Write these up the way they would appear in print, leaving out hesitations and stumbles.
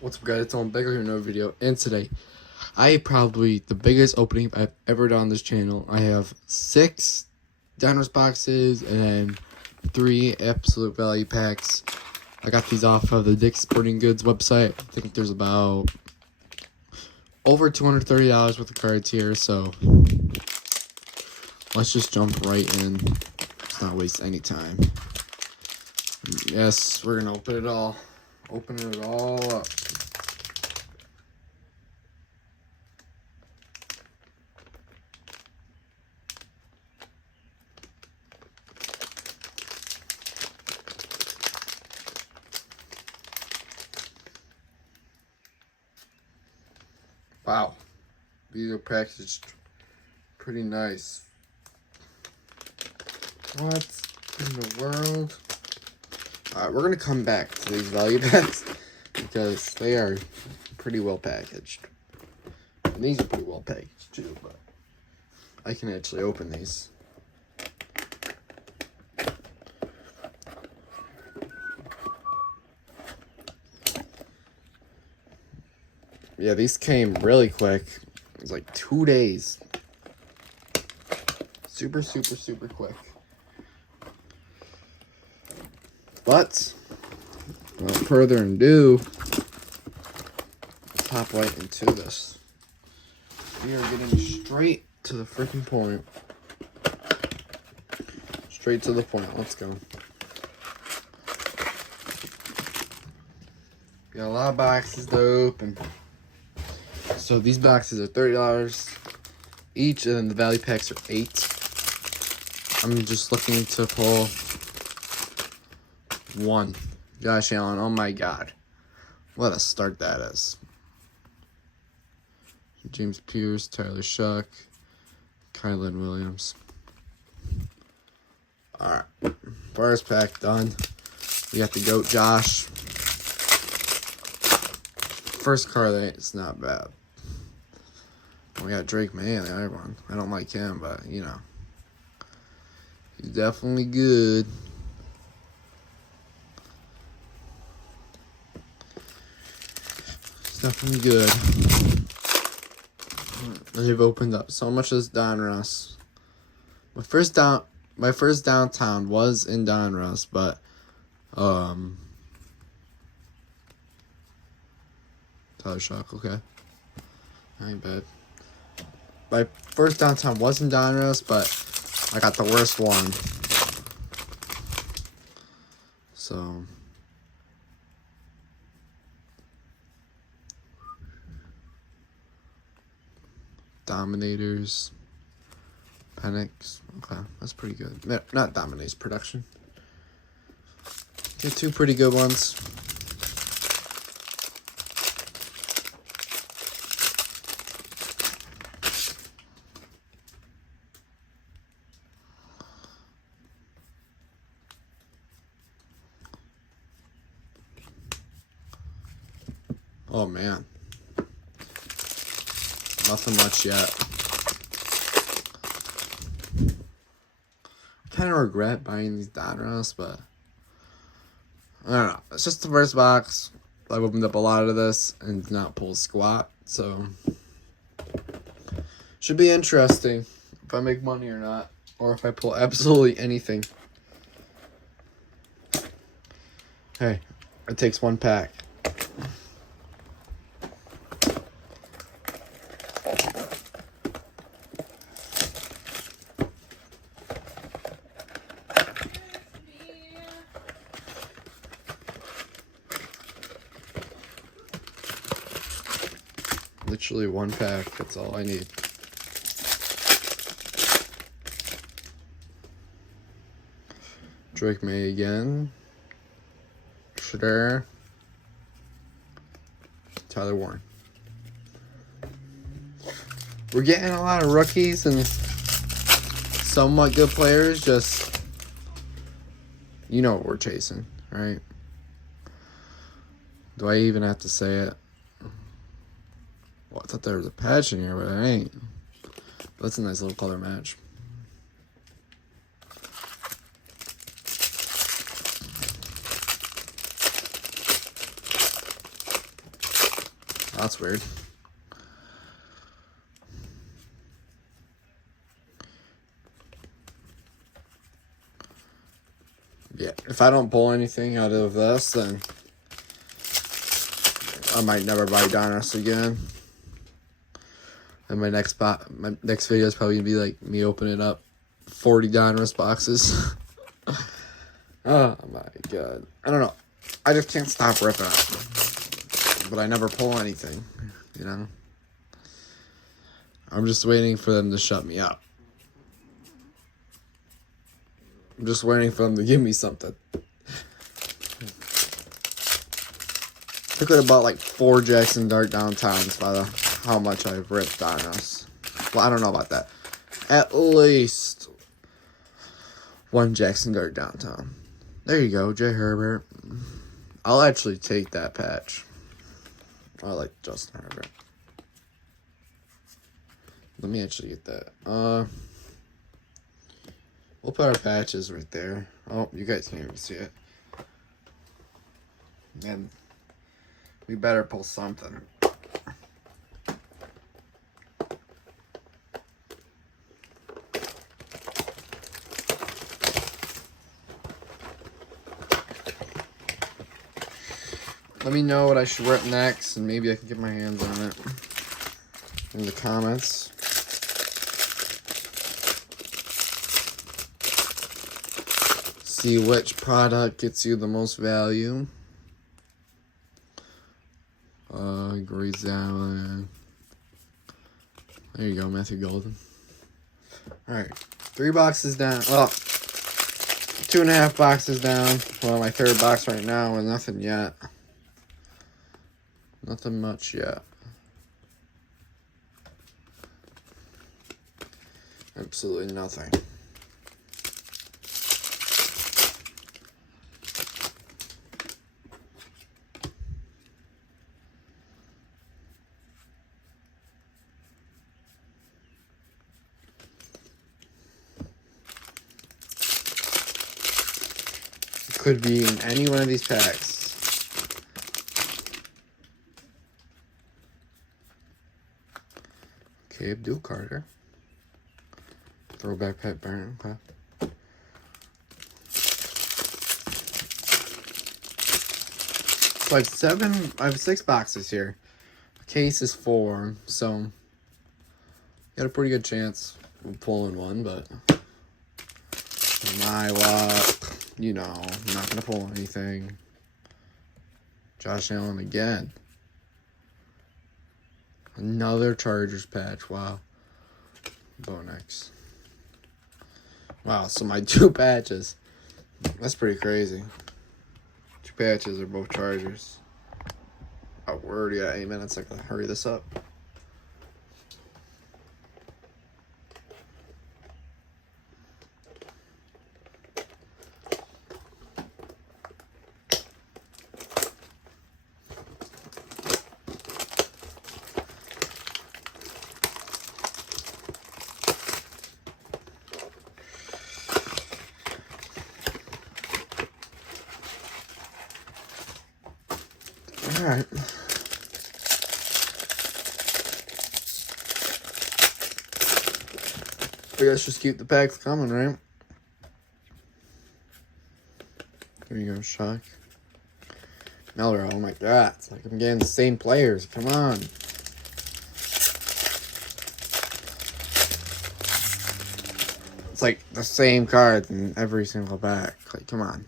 What's up, guys? It's on back here in another video, and today I have probably the biggest opening I've ever done on this channel. I have 6 Diners boxes and then 3 absolute value packs. I got these off of the Dick's Sporting Goods website. I think there's about over $230 worth of cards here, so let's just jump right in. Let's not waste any time. Yes, we're gonna open it all. Open it all up. Wow, these are packaged pretty nice. What in the world? Alright, we're gonna come back to these value packs because they are pretty well packaged. And these are pretty well packaged too, but I can actually open these. Yeah, these came really quick. It was like 2 days. Super quick. But, without further ado, let's hop right into this. We are getting straight to the freaking point. Straight to the point. Let's go. Got a lot of boxes to open. So these boxes are $30 each, and then the value packs are $8. I'm just looking to pull one. Josh Allen, oh my god. What a start that is. James Pierce, Tyler Shuck, Kylan Williams. Alright. First pack done. We got the GOAT Josh. First card, it's not bad. We got Drake May in the other one. I don't like him, but you know. He's definitely good. Definitely good. They've opened up so much as Donruss. My first downtown was in Donruss, but Tyler Shock, okay. Ain't bad. My first downtown was in Donruss, but I got the worst one. So Dominators, Penix, okay, that's pretty good. No, not Dominators, Production. Get 2 pretty good ones. Oh man. Nothing much yet. Kind of regret buying these Donruss, but I don't know. It's just the first box. I've opened up a lot of this and did not pull squat, so should be interesting if I make money or not, or if I pull absolutely anything. Hey, it takes 1 pack. Literally 1 pack, that's all I need. Drake May again. Shredder. Tyler Warren. We're getting a lot of rookies and somewhat good players, just, you know what we're chasing, right? Do I even have to say it? Well, I thought there was a patch in here, but it ain't. But that's a nice little color match. That's weird. Yeah, if I don't pull anything out of this, then I might never buy Donruss again. And my next video is probably gonna be like me opening up 40 Donruss boxes. Oh my god. I don't know. I just can't stop ripping it. But I never pull anything, you know? I'm just waiting for them to shut me up. I'm just waiting for them to give me something. I could have bought like 4 Jackson Dart downtowns by how much I've ripped on us. Well, I don't know about that. At least 1 Jackson Dart downtown. There you go, J. Herbert. I'll actually take that patch. I like Justin Herbert. Let me actually get that. We'll put our patches right there. Oh, you guys can't even see it. And we better pull something. Let me know what I should rip next, and maybe I can get my hands on it in the comments. See which product gets you the most value. Grace Allen. There you go, Matthew Golden. Alright, 3 boxes down. Well, 2.5 boxes down. Well, my 3rd box right now, and nothing yet. Nothing much yet. Absolutely nothing. Could be in any one of these packs. Okay, Abdul Carter. Throwback Pat Barron. Okay. So I have 6 boxes here. A case is 4, so got a pretty good chance of pulling one, but my luck, you know, I'm not gonna pull anything. Josh Allen again. Another Chargers patch. Wow. Bonex. Wow, so my 2 patches. That's pretty crazy. 2 patches are both Chargers. Oh, we're already at 8 minutes. I gotta hurry this up. All right. I guess just keep the packs coming, right? Here you go, Shock. Miller, oh my god. It's like I'm getting the same players. Come on. It's like the same cards in every single pack. Like, come on.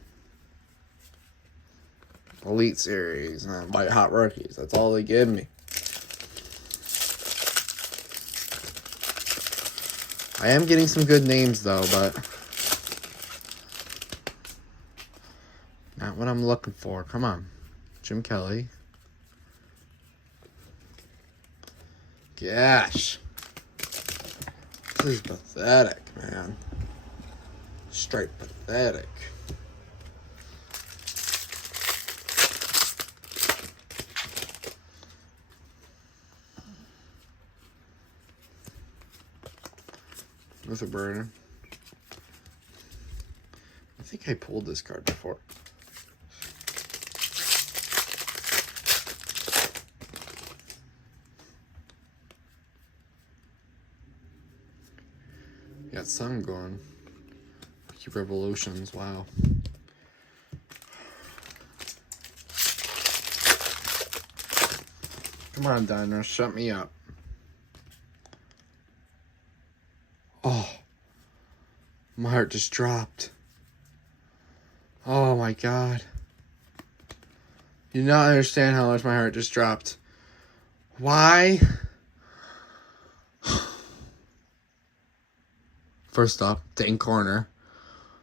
Elite Series and White Hot Rookies. That's all they give me. I am getting some good names though, but not what I'm looking for. Come on. Jim Kelly. Gosh. This is pathetic, man. Straight pathetic. With a burner. I think I pulled this card before. Got some going. Keep revolutions, wow. Come on, Dino, shut me up. Oh, my heart just dropped. Oh my God. You do not understand how much my heart just dropped. Why? First off, dang corner.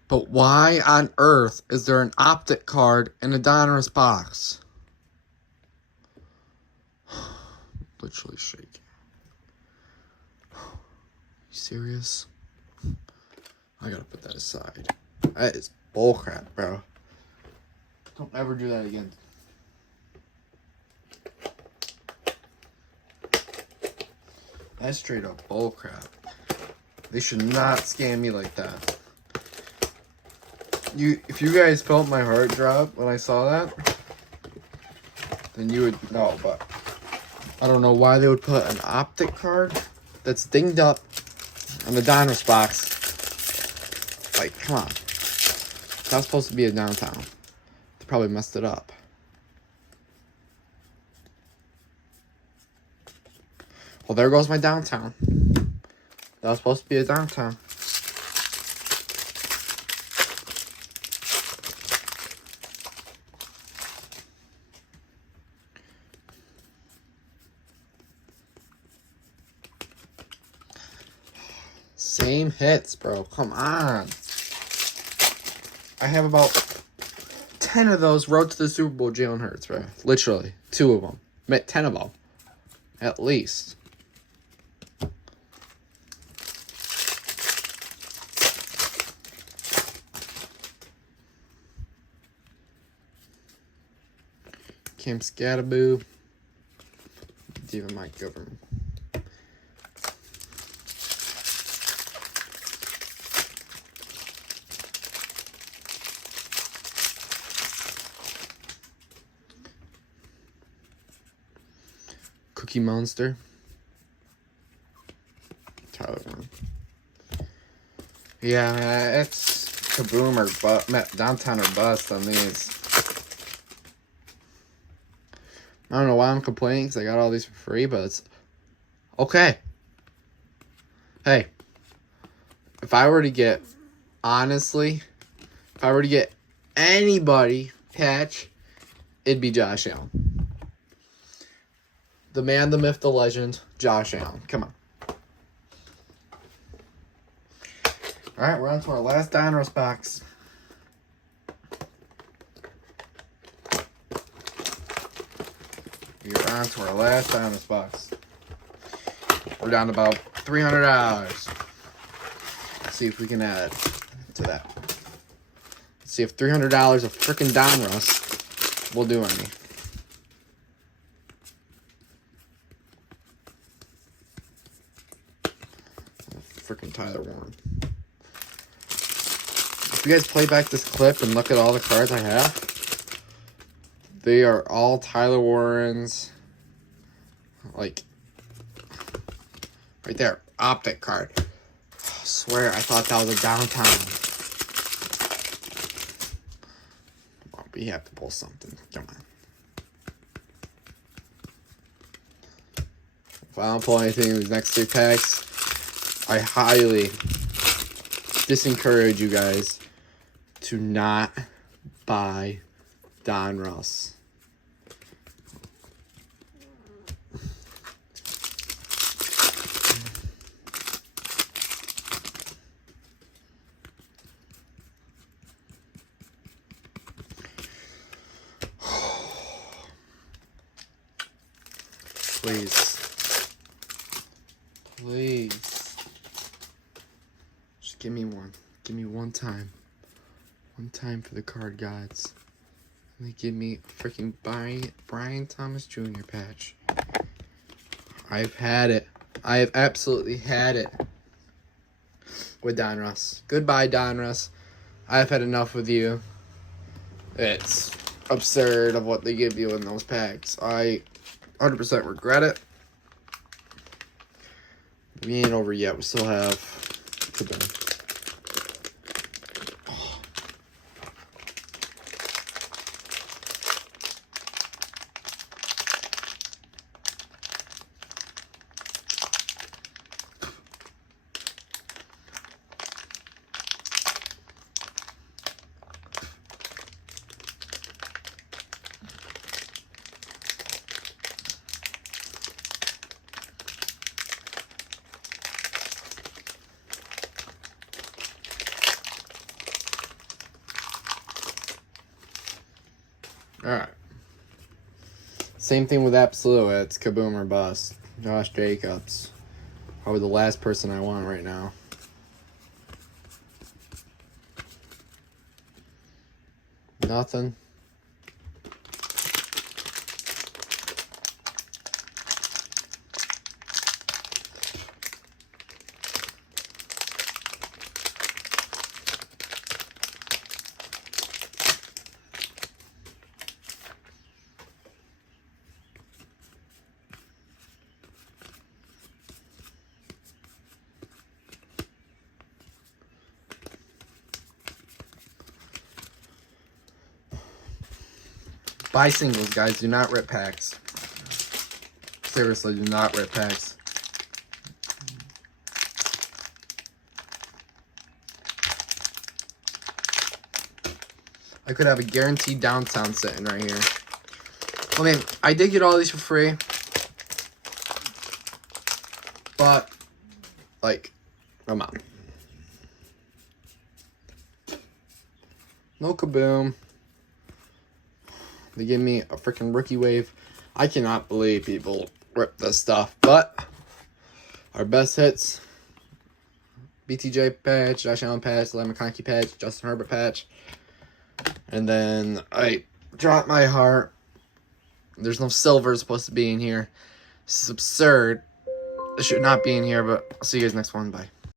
But why on earth is there an optic card in a Donruss box? Literally shaking. You serious? I gotta put that aside. That is bullcrap, bro. Don't ever do that again. That's straight up bullcrap. They should not scam me like that. If you guys felt my heart drop when I saw that, then you would know, but I don't know why they would put an optic card that's dinged up on the Donruss box. Like, come on. That's supposed to be a downtown. They probably messed it up. Well, there goes my downtown. That was supposed to be a downtown. Same hits, bro. Come on. I have about 10 of those Road to the Super Bowl Jalen Hurts, bro. Literally. 2 of them. 10 of them. At least. Cam Scattaboo. Even Mike Government. Cookie Monster. Tyler Warren. Yeah, it's kaboom or downtown or bust on these. I don't know why I'm complaining because I got all these for free, but it's okay. Hey, if I were to get, honestly, if I were to get anybody patch, it'd be Josh Allen. The man, the myth, the legend, Josh Allen. Come on. All right, we're on to our last Donruss box. We're on to our last Donruss box. We're down to about $300. Let's see if we can add to that. Let's see if $300 of frickin' Donruss will do any. Frickin' Tyler Warren. If you guys play back this clip and look at all the cards I have, they are all Tyler Warren's, like, right there, optic card. I swear, I thought that was a downtown. Well, we have to pull something. Come on. If I don't pull anything in these next 3 packs, I highly disencourage you guys to not buy Donruss. Please. Please. Just give me one. Give me one time. One time for the card gods. And they give me a freaking Brian Thomas Jr. patch. I've had it. I have absolutely had it with Donruss. Goodbye, Donruss. I've had enough with you. It's absurd of what they give you in those packs. I 100% regret it. We ain't over yet. We still have Kaboom. Alright. Same thing with Absolute. It's Kaboom or Bust. Josh Jacobs. Probably the last person I want right now. Nothing. Buy singles, guys. Do not rip packs. Seriously, do not rip packs. I could have a guaranteed downtown sitting right here. I mean, I did get all these for free. But, like, come on. No Kaboom. They give me a freaking rookie wave. I cannot believe people rip this stuff. But our best hits: BTJ patch, Josh Allen patch, Larry McConkey patch, Justin Herbert patch. And then I dropped my heart. There's no silver supposed to be in here. This is absurd. It should not be in here, but I'll see you guys next one. Bye.